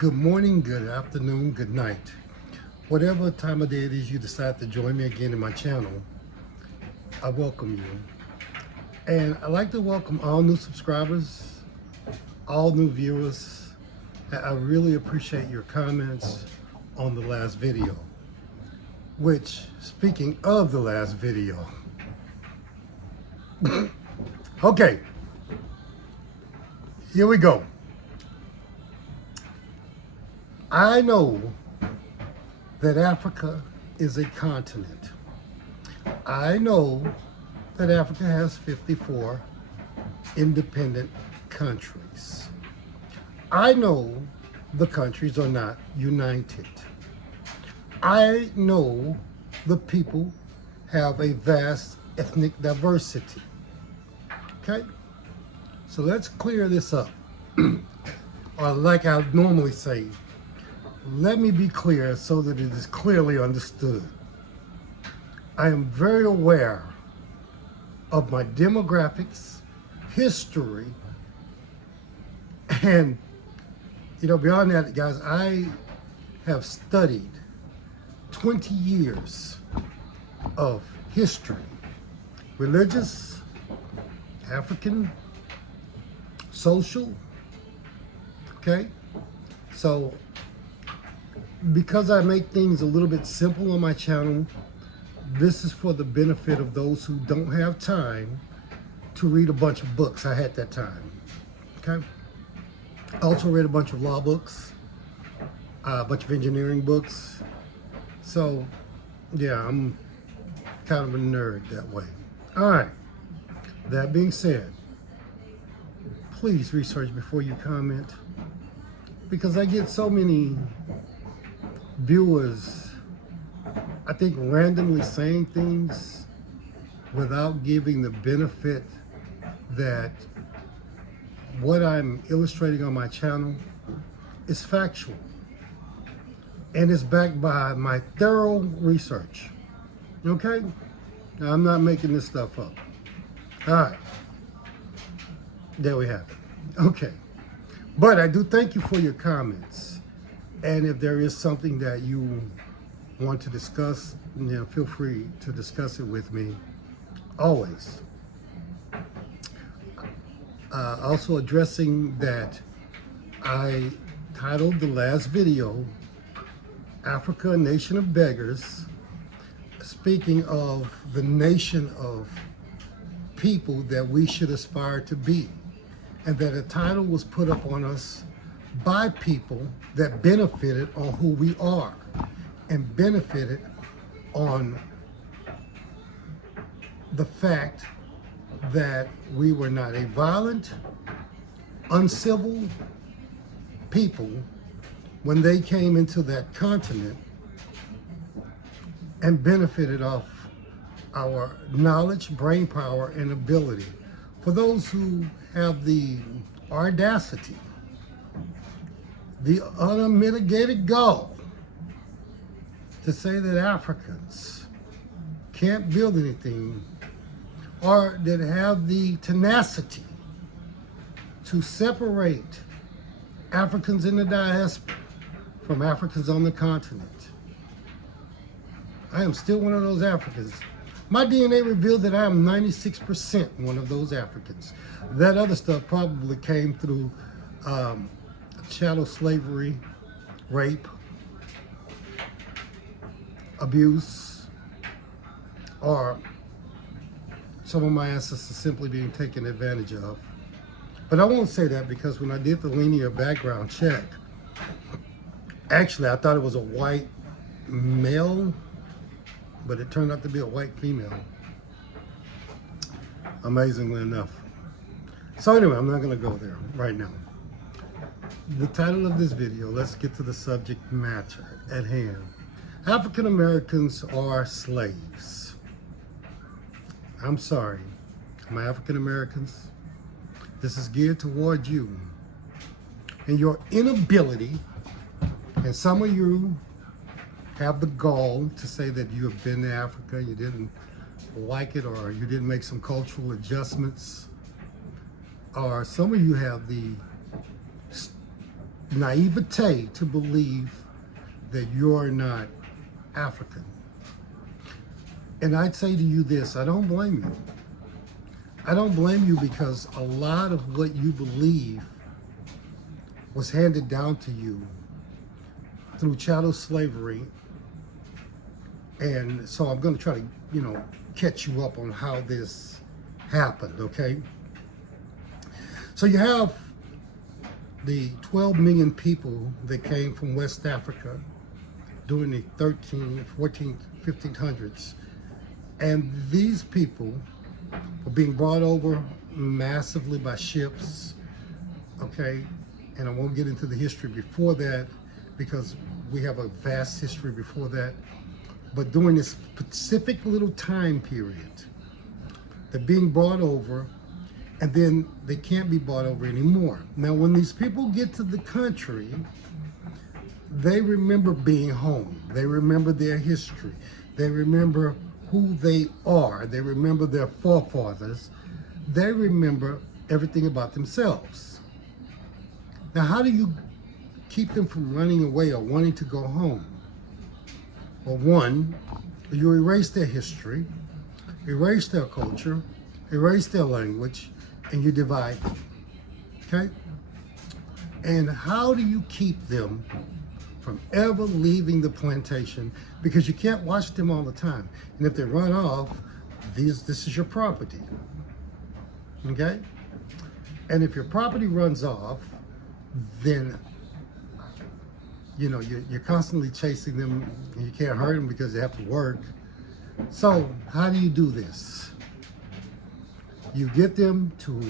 Good morning, good afternoon, good night. Whatever time of day it is you decide to join me again in my channel, I welcome you. And I'd like to welcome all new subscribers, all new viewers. I really appreciate your comments on the last video. Which, speaking of the last video, okay, here we go. I know that Africa is a continent. I know that Africa has 54 independent countries. I know the countries are not united. I know the people have a vast ethnic diversity. Okay? So let's clear this up. Or like I normally say, let me be clear so that it is clearly understood. I am very aware of my demographics, history, and beyond that, guys, I have studied 20 years of history, religious, African, social, okay? So, because I make things a little bit simple on my channel, this is for the benefit of those who don't have time to read a bunch of books. I had that time, okay? I also read a bunch of law books, a bunch of engineering books. So, yeah, I'm kind of a nerd that way. All right, that being said, please research before you comment, because I get so many viewers, I think, randomly saying things without giving the benefit that what I'm illustrating on my channel is factual and is backed by my thorough research. Okay? Now, I'm not making this stuff up. All right. There we have it. Okay. But I do thank you for your comments. And if there is something that you want to discuss, feel free to discuss it with me, always. Also addressing that I titled the last video, Africa, a Nation of Beggars, speaking of the nation of people that we should aspire to be. And that a title was put up on us by people that benefited on who we are and benefited on the fact that we were not a violent, uncivil people when they came into that continent, and benefited off our knowledge, brain power, and ability. For those who have the audacity, the unmitigated gall to say that Africans can't build anything, or that have the tenacity to separate Africans in the diaspora from Africans on the continent. I am still one of those Africans. My DNA revealed that I am 96% one of those Africans. That other stuff probably came through chattel slavery, rape, abuse, or some of my ancestors simply being taken advantage of. But I won't say that, because when I did the linear background check, actually I thought it was a white male, but it turned out to be a white female, amazingly enough. So anyway, I'm not going to go there right now. The title of this video, let's get to the subject matter at hand. African Americans are slaves. I'm sorry, my African Americans. This is geared toward you and your inability, and some of you have the gall to say that you have been to Africa, you didn't like it, or you didn't make some cultural adjustments, or some of you have the naivete to believe that you're not African. And I'd say to you this, I don't blame you. I don't blame you because a lot of what you believe was handed down to you through chattel slavery. And so I'm going to try to, catch you up on how this happened, okay? So you have the 12 million people that came from West Africa during the 13th, 14th, 1500s. And these people were being brought over massively by ships, okay? And I won't get into the history before that because we have a vast history before that. But during this specific little time period, they're being brought over, and then they can't be brought over anymore. Now, when these people get to the country, they remember being home. They remember their history. They remember who they are. They remember their forefathers. They remember everything about themselves. Now, how do you keep them from running away or wanting to go home? Well, one, you erase their history, erase their culture, erase their language, and you divide them, okay? And how do you keep them from ever leaving the plantation? Because you can't watch them all the time. And if they run off, this is your property, okay? And if your property runs off, then you're constantly chasing them, and you can't hurt them because they have to work. So how do you do this? You get them to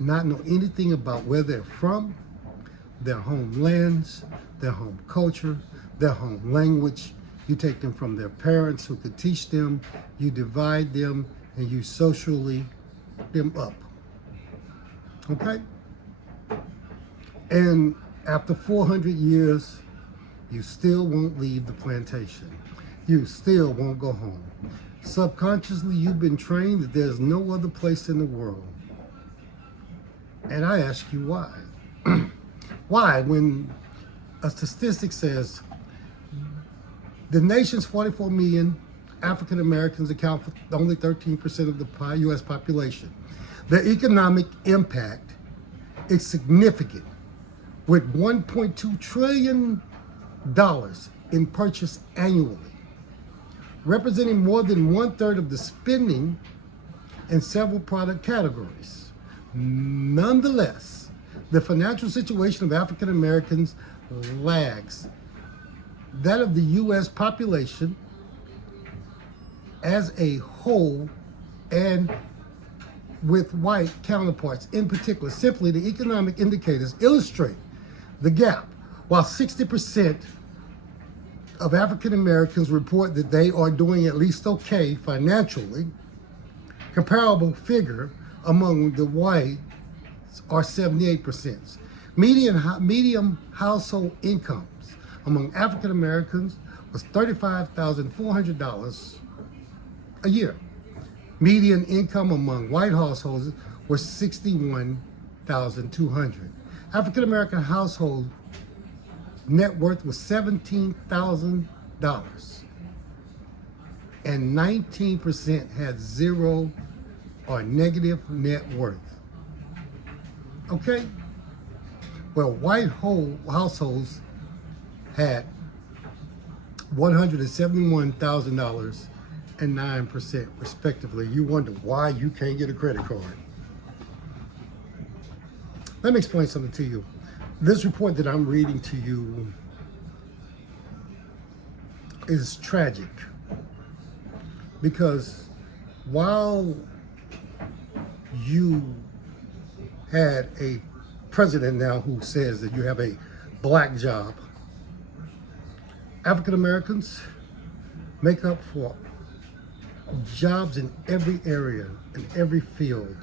not know anything about where they're from, their homelands, their home culture, their home language. You take them from their parents who could teach them, you divide them, and you socially them up. Okay? And after 400 years, you still won't leave the plantation. You still won't go home. Subconsciously, you've been trained that there's no other place in the world. And I ask you why. Why, when a statistic says the nation's 44 million African Americans account for only 13% of the U.S. population, the economic impact is significant, with $1.2 trillion in purchase annually, representing more than 1/3 of the spending in several product categories. Nonetheless, the financial situation of African Americans lags that of the U.S. population as a whole, and with white counterparts in particular. Simply, the economic indicators illustrate the gap. While 60% of African Americans report that they are doing at least okay financially, comparable figure among the whites are 78%. Median household incomes among African Americans was $35,400 a year. Median income among white households was $61,200. African American household net worth was $17,000, and 19% had zero or negative net worth. Okay? Well, white households had $171,000 and 9% respectively. You wonder why you can't get a credit card. Let me explain something to you. This report that I'm reading to you is tragic, because while you had a president now who says that you have a black job, African Americans make up for jobs in every area, in every field.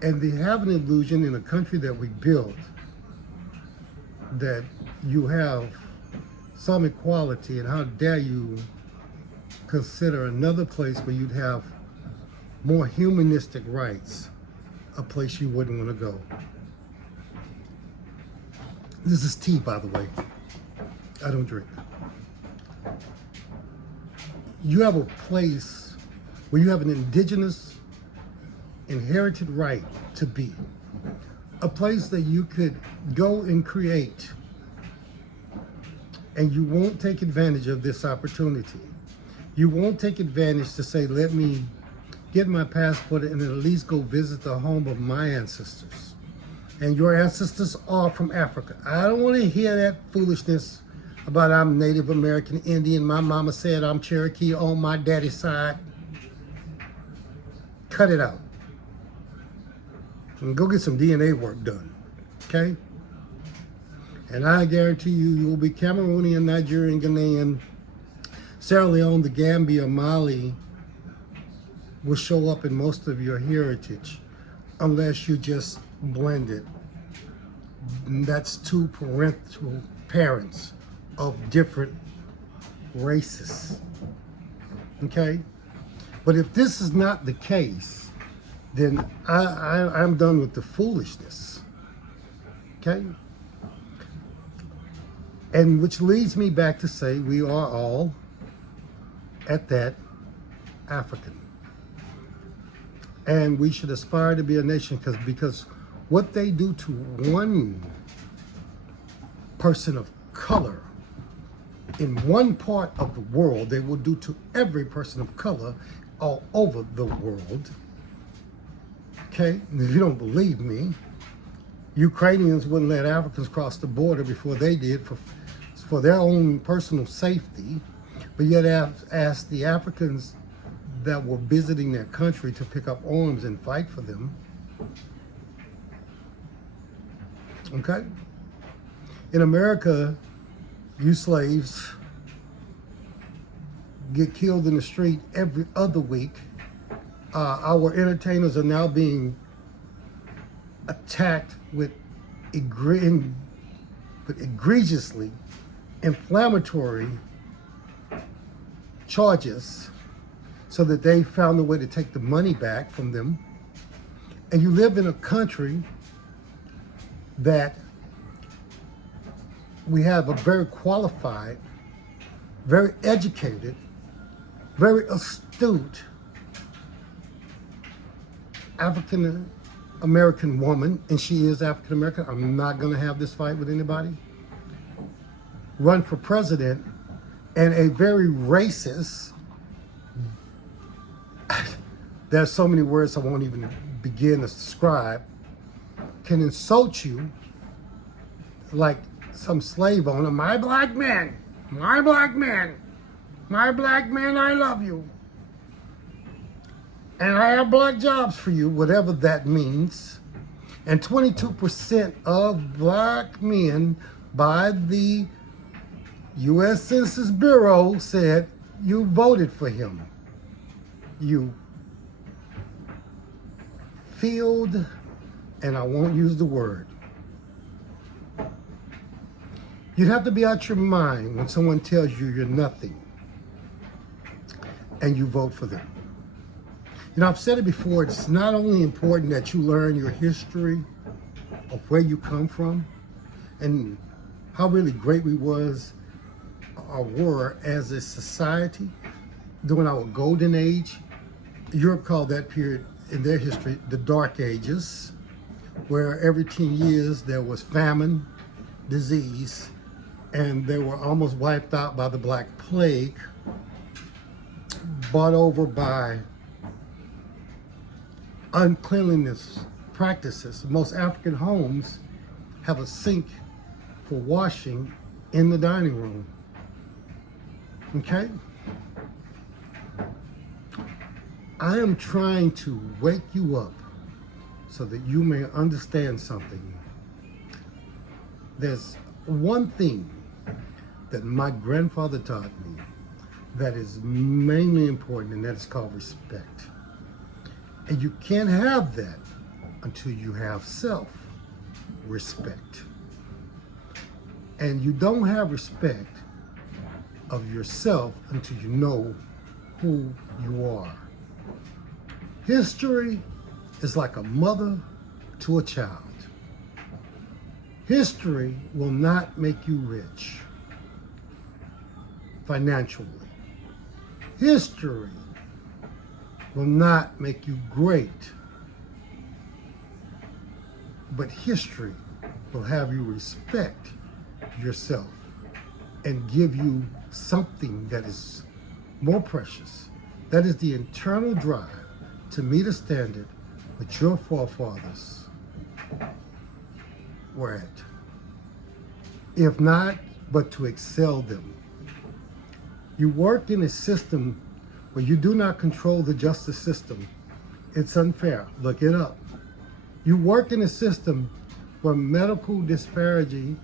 And they have an illusion in a country that we built that you have some equality, and how dare you consider another place where you'd have more humanistic rights a place you wouldn't want to go. This is tea, by the way. I don't drink. You have a place where you have an indigenous inherited right to be. A place that you could go and create, and you won't take advantage of this opportunity. You won't take advantage to say, let me get my passport and at least go visit the home of my ancestors. And your ancestors are from Africa. I don't want to hear that foolishness about I'm Native American Indian. My mama said I'm Cherokee on my daddy's side. Cut it out. And go get some DNA work done, okay? And I guarantee you will be Cameroonian, Nigerian, Ghanaian, Sierra Leone, the Gambia, Mali will show up in most of your heritage unless you just blend it. And that's two parental parents of different races, okay? But if this is not the case, then I'm done with the foolishness, okay? And which leads me back to say we are all, at that, African. And we should aspire to be a nation because what they do to one person of color in one part of the world, they will do to every person of color all over the world. Okay, and if you don't believe me, Ukrainians wouldn't let Africans cross the border before they did for their own personal safety, but yet asked the Africans that were visiting their country to pick up arms and fight for them. Okay? In America, you slaves get killed in the street every other week. Our entertainers are now being attacked with egregiously inflammatory charges so that they found a way to take the money back from them. And you live in a country that we have a very qualified, very educated, very astute African American woman, and she is African American. I'm not going to have this fight with anybody. Run for president, and a very racist, there's so many words I won't even begin to describe, can insult you like some slave owner. My black man, my black man, my black man, I love you. And I have black jobs for you, whatever that means. And 22% of black men by the U.S. Census Bureau said you voted for him. You failed, and I won't use the word. You'd have to be out your mind when someone tells you you're nothing and you vote for them. You know, I've said it before, it's not only important that you learn your history of where you come from and how really great we was or were as a society during our golden age. Europe called that period in their history the Dark Ages, where every 10 years there was famine, disease, and they were almost wiped out by the Black Plague, brought over by uncleanliness practices. Most African homes have a sink for washing in the dining room. Okay? I am trying to wake you up so that you may understand something. There's one thing that my grandfather taught me that is mainly important, and that is called respect. And you can't have that until you have self-respect. And you don't have respect of yourself until you know who you are. History is like a mother to a child. History will not make you rich financially. History will not make you great, but history will have you respect yourself and give you something that is more precious. That is the internal drive to meet a standard that your forefathers were at. If not, but to excel them. You work in a system where you do not control the justice system. It's unfair. Look it up. You work in a system where medical disparity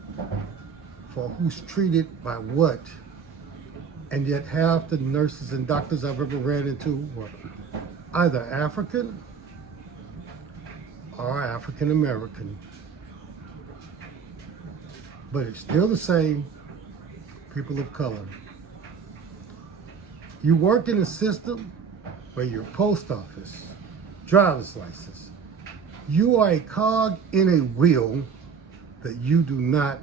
for who's treated by what, and yet half the nurses and doctors I've ever ran into were either African or African American. But it's still the same people of color. You work in a system where your post office, driver's license, you are a cog in a wheel that you do not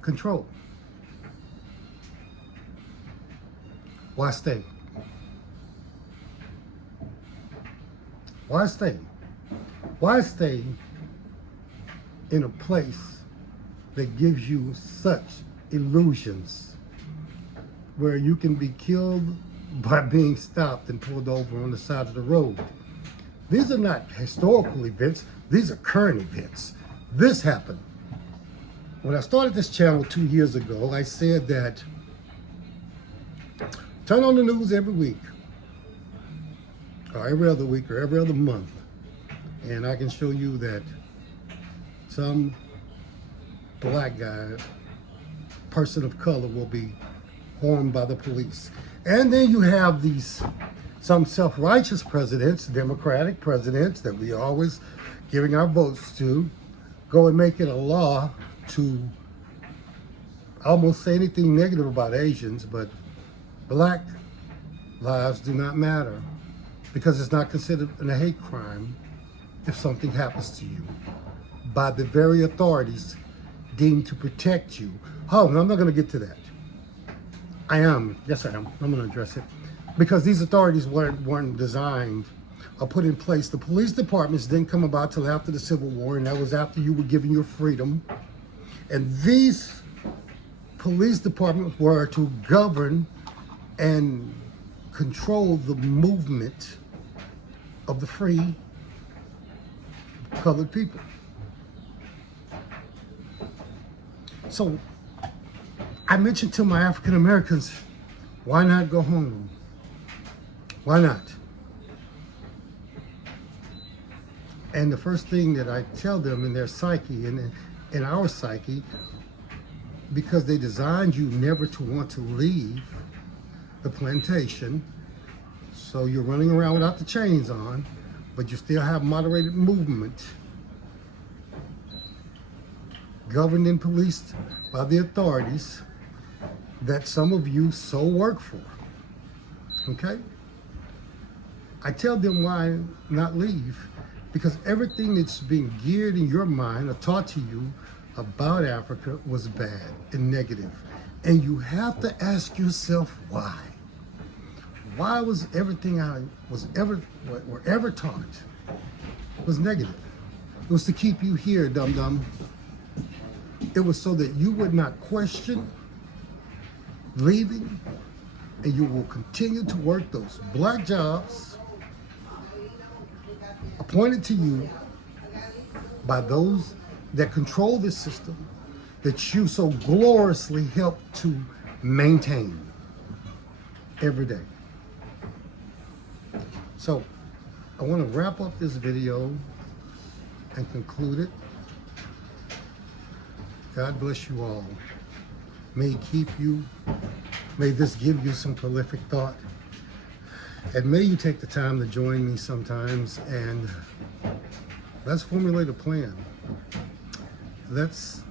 control. Why stay? Why stay? Why stay in a place that gives you such illusions where you can be killed by being stopped and pulled over on the side of the road? These are not historical events. These are current events. This happened. When I started this channel 2 years ago, I said that turn on the news every week, or every other week, or every other month, and I can show you that some black guy, person of color, will be harmed by the police. And then you have some self-righteous presidents, Democratic presidents that we always giving our votes to, go and make it a law to almost say anything negative about Asians, but black lives do not matter because it's not considered a hate crime if something happens to you by the very authorities deemed to protect you. Oh, no, I'm not going to get to that. I am. Yes, I am. I'm going to address it. Because these authorities weren't designed or put in place. The police departments didn't come about till after the Civil War, and that was after you were given your freedom. And these police departments were to govern and control the movement of the free colored people. So I mentioned to my African Americans, why not go home? Why not? And the first thing that I tell them in their psyche, and in our psyche, because they designed you never to want to leave the plantation, so you're running around without the chains on, but you still have moderated movement, governed and policed by the authorities that some of you so work for. Okay? I tell them why not leave, because everything that's being geared in your mind or taught to you about Africa was bad and negative. And you have to ask yourself why. Why was everything were ever taught was negative? It was to keep you here, dum-dum. It was so that you would not question leaving, and you will continue to work those black jobs appointed to you by those that control this system that you so gloriously help to maintain every day. So I want to wrap up this video and conclude it. God bless you all. May He keep you. May this give you some prolific thought. And may you take the time to join me sometimes and let's formulate a plan. Let's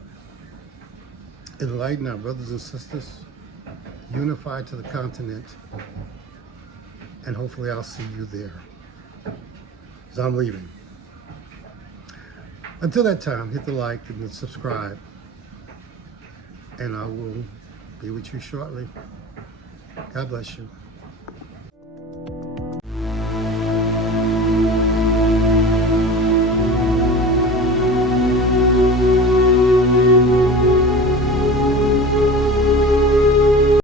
enlighten our brothers and sisters, unify to the continent, and hopefully I'll see you there. Because I'm leaving. Until that time, hit the like and the subscribe. And I will be with you shortly. God bless you.